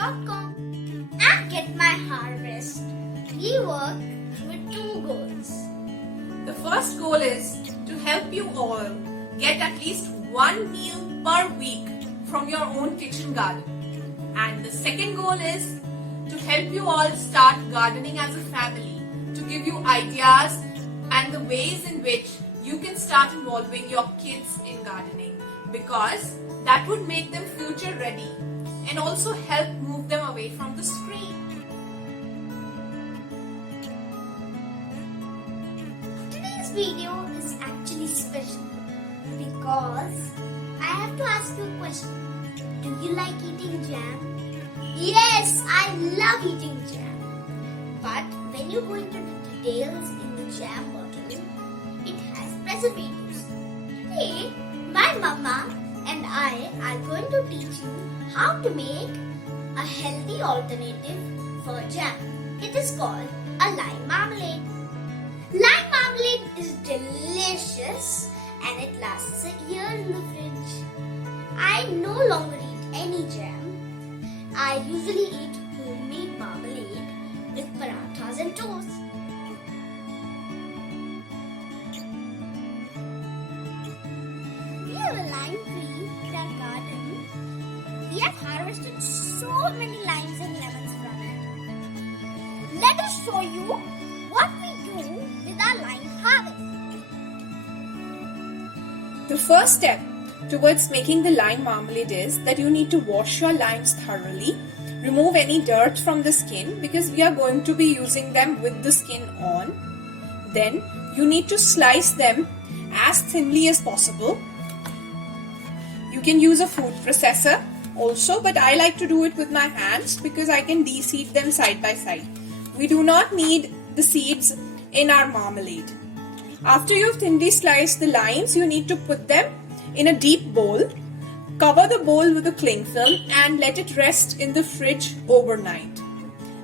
GetMyHarvest.com. At GetMyHarvest, we work with two goals. The first goal is to help you all get at least one meal per week from your own kitchen garden. And the second goal is to help you all start gardening as a family, to give you ideas and the ways in which you can start involving your kids in gardening, because that would make them future ready and also help move them away from the screen. Today's video is actually special because I have to ask you a question. Do you like eating jam? Yes, I love eating jam. But when you go into the details in the jam bottle, it has preservatives. Today, my mama and I are going to teach you how to make a healthy alternative for jam. It is called a lime marmalade. Lime marmalade is delicious and it lasts a year in the fridge. I no longer eat any jam. I usually eat homemade marmalade with parathas and toast. We have a lime tree in our garden. We have harvested so many limes and lemons from it. Let us show you what we do with our lime harvest. The first step towards making the lime marmalade is that you need to wash your limes thoroughly, remove any dirt from the skin because we are going to be using them with the skin on. Then you need to slice them as thinly as possible. You can use a food processor also, but I like to do it with my hands because I can de-seed them side by side. We do not need the seeds in our marmalade. After you've thinly sliced the limes, you need to put them in a deep bowl. Cover the bowl with a cling film and let it rest in the fridge overnight.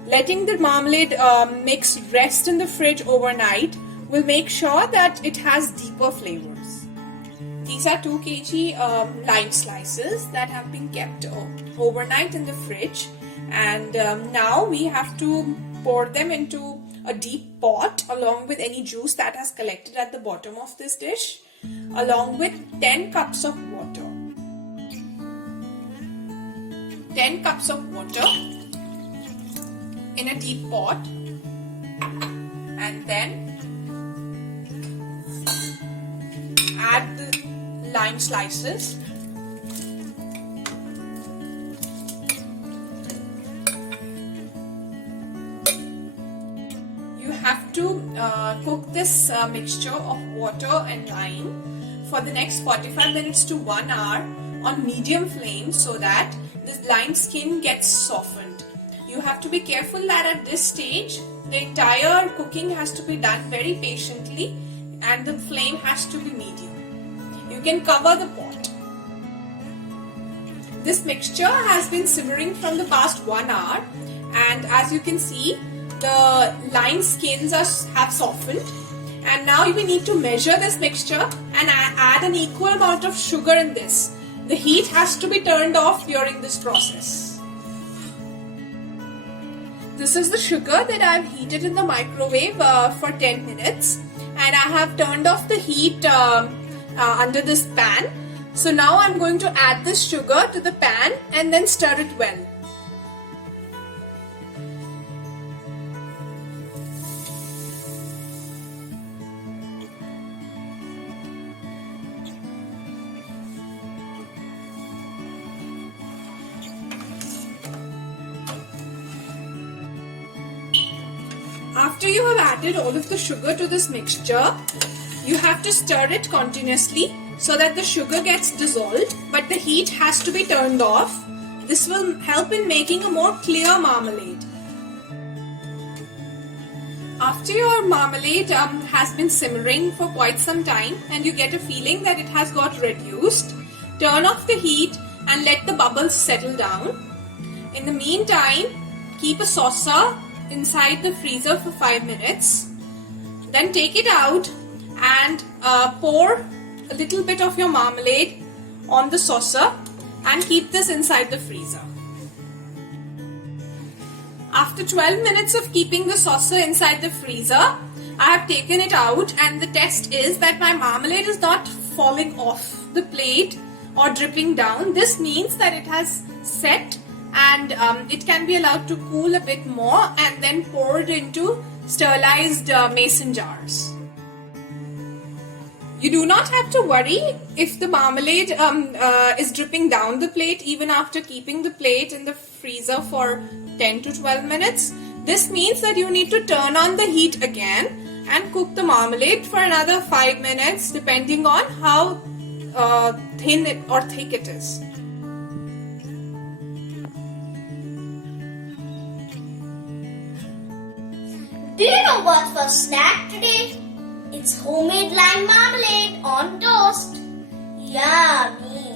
Letting the marmalade mix rest in the fridge overnight will make sure that it has deeper flavors. These are 2 kg lime slices that have been kept overnight in the fridge, and now we have to pour them into a deep pot along with any juice that has collected at the bottom of this dish, along with 10 cups of water. 10 cups of water in a deep pot, and then add the lime slices. You have to cook this mixture of water and lime for the next 45 minutes to 1 hour on medium flame so that this lime skin gets softened. You have to be careful that at this stage the entire cooking has to be done very patiently and the flame has to be medium. You can cover the pot. This mixture has been simmering from the past 1 hour, and as you can see, the lime skins have softened, and now we need to measure this mixture and add an equal amount of sugar in this. The heat has to be turned off during this process. This is the sugar that I've heated in the microwave for 10 minutes, and I have turned off the heat under this pan. So now I'm going to add this sugar to the pan and then stir it well. After you have added all of the sugar to this mixture, you have to stir it continuously so that the sugar gets dissolved, but the heat has to be turned off. This will help in making a more clear marmalade. After your marmalade has been simmering for quite some time and you get a feeling that it has got reduced, turn off the heat and let the bubbles settle down. In the meantime, keep a saucer inside the freezer for 5 minutes. Then take it out and pour a little bit of your marmalade on the saucer and keep this inside the freezer. After 12 minutes of keeping the saucer inside the freezer, I have taken it out, and the test is that my marmalade is not falling off the plate or dripping down. This means that it has set, and it can be allowed to cool a bit more and then poured into sterilized mason jars. You do not have to worry if the marmalade is dripping down the plate even after keeping the plate in the freezer for 10 to 12 minutes. This means that you need to turn on the heat again and cook the marmalade for another 5 minutes depending on how thin or thick it is. Do you know what's for snack today? It's homemade lime marmalade on toast. Yummy!